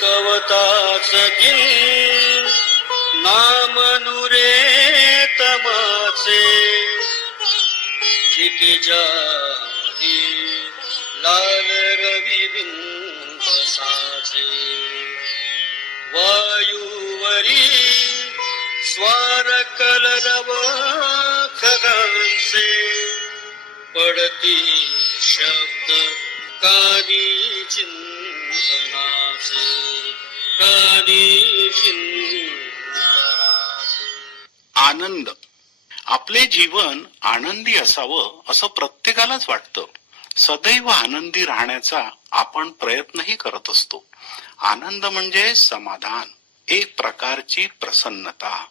कवताच दिन नाम नुरे तमाचे क्षितिजा लाल रवी बिंब साचे वायुवरी स्वार कलरव खगांचे पडती शब्द कानी चिंतनाचे कानी चिंतनाचे. आनंद. आपले जीवन आनंदी असावं असं प्रत्येकालाच वाटतं. सदैव आनंदी राहण्याचा आपण प्रयत्नही करत असतो. आनंद म्हणजे समाधान, एक प्रकारची प्रसन्नता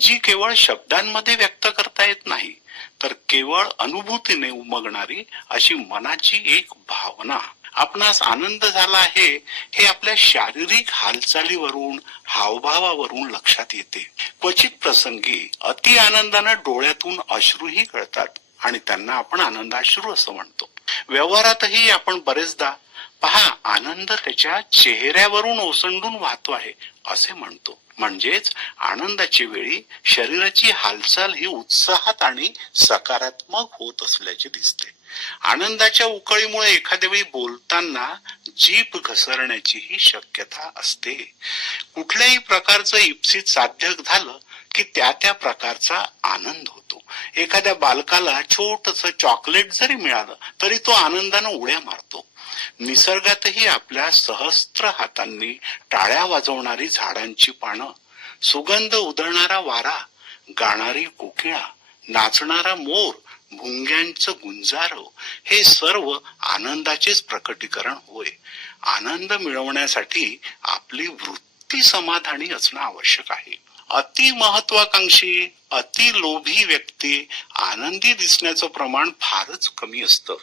जी केवळ शब्दांमध्ये व्यक्त करता येत नाही, तर केवळ अनुभूतीने उमगणारी अशी मनाची एक भावना. आपणास आनंद झाला आहे हे आपल्या शारीरिक हालचालीवरून, हावभावावरून लक्षात येते. क्वचित प्रसंगी अति आनंदाने डोळ्यातून अश्रूही गळतात आणि त्यांना आपण आनंदाश्रू असं म्हणतो. व्यवहारातही आपण बरेचदा पहा, आनंद त्याच्या चेहऱ्यावरून ओसंडून वाहतो आहे असे म्हणतो. म्हणजेच आनंदाची वेळी शरीराची हालचाल ही उत्साहात आणि सकारात्मक होत असल्याचे दिसते. आनंदाच्या उकळीमुळे एखाद्या वेळी बोलताना जीभ घसरण्याचीही शक्यता असते. कुठल्याही प्रकारचं इप्सित साध्य झालं की त्या प्रकारचा आनंद होतो. एखाद्या बालकाला छोटस चॉकलेट जरी मिळालं तरी तो आनंदानं उड्या मारतो. निसर्गातही आपल्या सहस्त्र हातांनी टाळ्या वाजवणारी झाडांची पानं, सुगंध उधळणारा वारा, गाणारी कोकिळा, नाचणारा मोर, भुंग्यांचं गुंजारव हे सर्व आनंदाचेच प्रकटीकरण होय. आनंद मिळवण्यासाठी आपली वृत्ती समाधानी असणं आवश्यक आहे. अति महत्वाकांक्षी, अति लोभी व्यक्ती आनंदी दिसण्याचं प्रमाण फारच कमी असतं.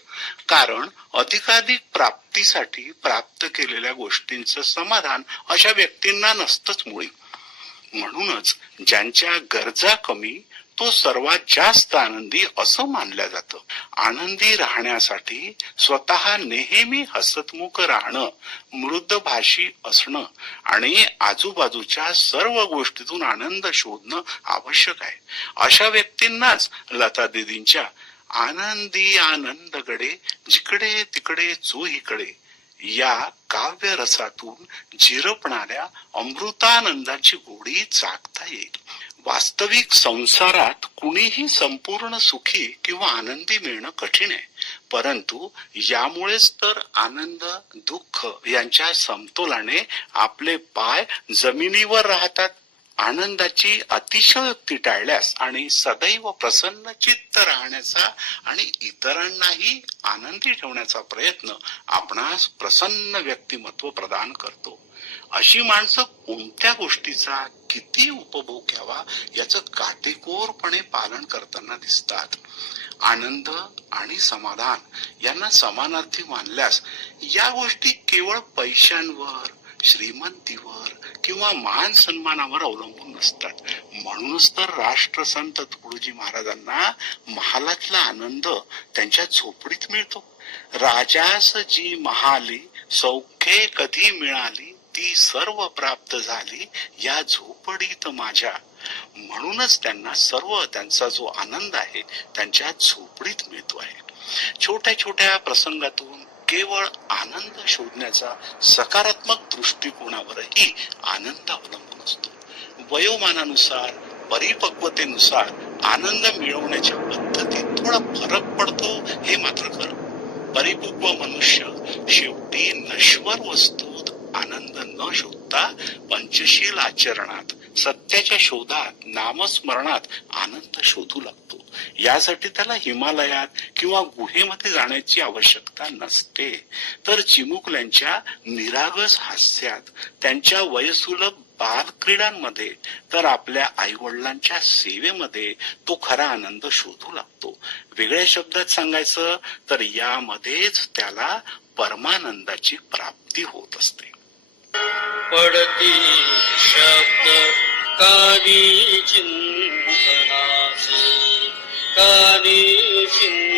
कारण अधिकाधिक प्राप्तीसाठी प्राप्त केलेल्या गोष्टींचं समाधान अशा व्यक्तींना नसतंच मुळी. म्हणूनच ज्यांच्या गरजा कमी तो सर्वात जास्त आनंदी असं मानलं जातं. आनंदी राहण्यासाठी स्वतः नेहमी हसतमुख राहणं, मृदभाषी असणं आणि आजूबाजूच्या सर्व गोष्टीतून आनंद शोधणं आवश्यक आहे. अशा व्यक्तींनाच लता दीदींच्या आनंदी आनंदगडे जिकडे तिकडे चोहीकडे या काव्य रसातून झिरपणाऱ्या अमृतानंदाची गोडी चाकता येईल. वास्तविक संसारात कुणीही संपूर्ण सुखी किंवा आनंदी मिळणं कठीण आहे. परंतु यामुळेच तर आनंद दुःख यांच्या समतोलाने आपले पाय जमिनीवर राहतात. आनंदाची अतिशयोक्ती टाळल्यास आणि सदैव प्रसन्न चित्त राहण्याचा आणि इतरांनाही आनंदी ठेवण्याचा प्रयत्न आपणास प्रसन्न व्यक्तिमत्व प्रदान करतो. अशी माणसं कोणत्या गोष्टीचा किती उपभोग घ्यावा याचं काटेकोरपणे पालन करताना दिसतात. आनंद आणि समाधान यांना समानार्थी मानल्यास या गोष्टी केवळ पैशांवर, श्रीमंतीवर किंवा मान सन्मानावर अवलंबून नसतात. म्हणूनच तर राष्ट्रसंत तुकडोजी महाराजांना महालातला आनंद त्यांच्या झोपडीत मिळतो. राजास जी महाली सौख्ये कधी मिळाली, ती सर्व प्राप्त झाली या झोपडीत माझ्या. म्हणूनच त्यांना सर्व त्यांचा जो आनंद आहे त्यांच्या झोपडीत मिळतो आहे. छोट्या छोट्या प्रसंगातून केवळ आनंद शोधण्याचा सकारात्मक दृष्टिकोनावरही आनंद अवलंबून असतो. वयोमानानुसार, परिपक्वतेनुसार आनंद मिळवण्याच्या पद्धतीत थोडा फरक पडतो हे मात्र खरं. परिपक्व मनुष्य शेवटी नश्वर वस्तूत आनंद न शोधता पंचशील आचरणात, सत्याच्या शोधात, नामस्मरणात आनंद शोधू लागतो. यासाठी त्याला हिमालयात किंवा गुहेमध्ये जाण्याची आवश्यकता नसते. तर चिमुकल्यांच्या निरागस हास्यात, त्यांच्या वयसुलभ बालक्रीडांमध्ये, तर आपल्या आईवडिलांच्या सेवेमध्ये तो खरा आनंद शोधू लागतो. वेगळ्या शब्दात सांगायचं तर यामध्येच त्याला परमानंदाची प्राप्ती होत असते. पडती शब्द कानी चिंतनाचे कानी चिंतनाचे.